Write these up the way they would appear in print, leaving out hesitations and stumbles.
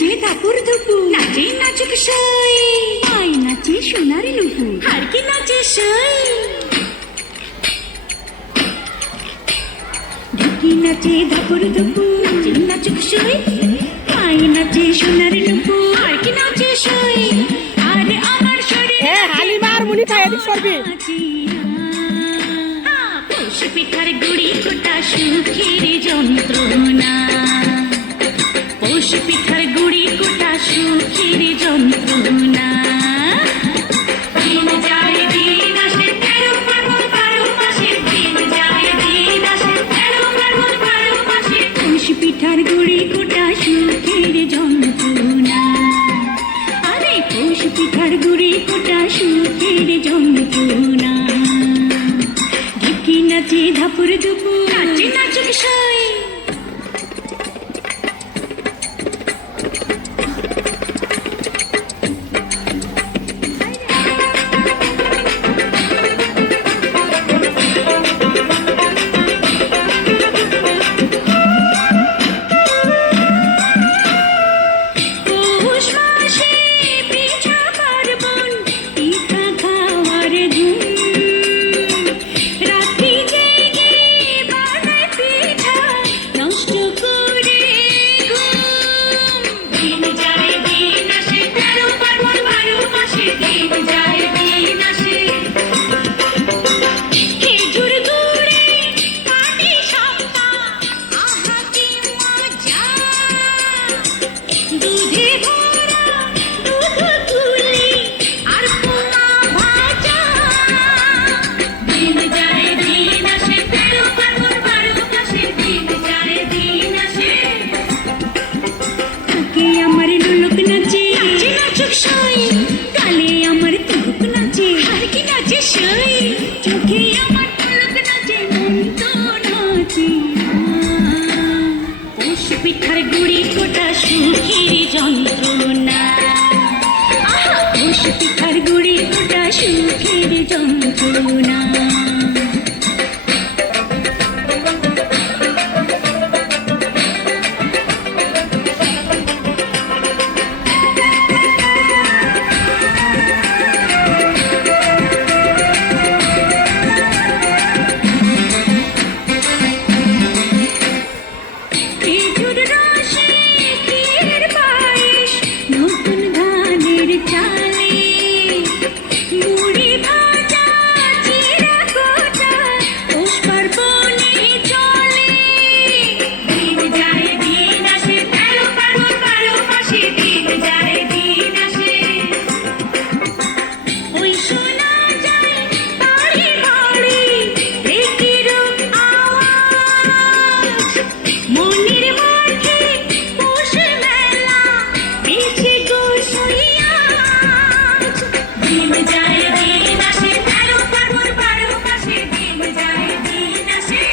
নাচে দাপুর দুপুর, নাচে নাচুক সই, আই নাচে সোনার নুপুর, আর কি নাচে সই। ঢুকি নাচে দাপুর দুপুর, নাচে নাচুক সই, আই নাচে সোনার নুপুর, আর কি নাচে সই। আর আমার শরীরে হালিমার মুনি খাইয়ে দিস করবি। পৌষ পিঠার গুড়ি কোটা সুখের যন্ত্রণা, পৌষ পিঠার গুড়ি কোটা সুখের যন্ত্রণা। দিন যায় দিন আসে 13 ফাল্গুন 12 মাসে, দিন যায় দিন আসে 13 ফাল্গুন 12 মাসে। পৌষ পিঠার গুড়ি কোটা সুখের যন্ত্রণা, আরে পৌষ পিঠার গুড়ি কোটা সুখের যন্ত্রণা। ঢুকি নাচে ধাপুর দুপুর, নাচে নাচুক সই। পৌষ মাসে পিঠা পার্বণ, পিঠা খাওয়ার ধুম, রাত্রি জেগে বানায় পিঠা, নষ্ট করে ঘুম। দিন যায় দিন আসে 13 ফাল্গুন 12 মাসে, দিন যায় দিন আসে। খেজুর গুড়ে কাটি সাপটা, আহা কি মজা। দুধে ভরা দুধ তুলি আর পোনা ভাজা। দিন যায় দিন আসে 13 ফাল্গুন 12 মাসে, দিন যায় দিন আসে। বুকে আমার ঢোলক নাচে, নাচে নাচুক সই, গালে আমার তুক নাচে, আর কি নাচে সই। চোখে আমার ঢোলক নাচে, মন তো নাচে। পৌষ পিঠার গুড়ি কোটা সুখের যন্ত্রণা, আহা পৌষ পিঠার গুড়ি কোটা সুখের যন্ত্রণা। খেজুর রসে ক্ষীর পায়েস, নতুন ধানের চালে, মুড়ি ভাজা চিড়া কোটা, পৌষ পার্বণে চলে। দিন যায় দিন আসে 13 ফাল্গুন 12 মাসে, দিন যায় দিন আসে। ওই শোনা যায় বাড়ি বাড়ি ঢেকির আওয়াজ, মনের মাঝে পৌষ মেলা বেশি গোসাইয়াজ। দিন যায় দিন আসে 13 ফাল্গুন 12 মাসে, দিন যায় দিন আসে।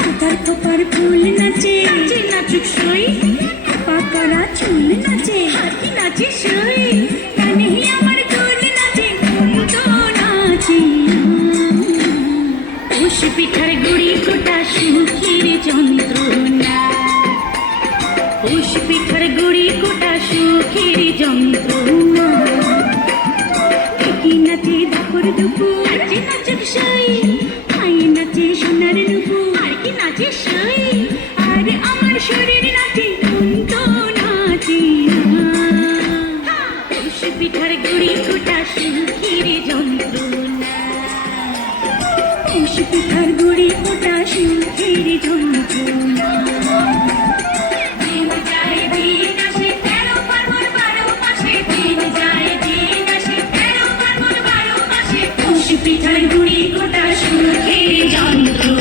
কোথার কোপার ফুল নাচে, নাচে নাচুক সই, পাকারা চুল নাচে, হাতি নাচে সই। কানে আমার দোল নাচে, মন তো নাচে। পৌষ পিঠার গুড়ি কোটা সুখের যন্ত্রণা, পৌষ পিঠার গুড়ি কোটা সুখের যন্ত্রণা। ঢুকি নাচে দাপুর দুপুর, নাচে নাচুক সই, আই নাচে সোনার নুপুর, আর কি নাচে সই। আর আমার শরীর নাচে, মন তো নাচে। পৌষ পিঠার গুড়ি কোটা সুখের যন্ত্রণা, পৌষ পিঠার গুড়ি কোটা সুখের যন্ত্রণা। দিন যায় দিন আসে 13 ফাল্গুন 12 মাসে, দিন যায় দিন আসে 13 ফাল্গুন 12 মাসে। পৌষ পিঠার গুড়ি কোটা সুখের যন্ত্রণা।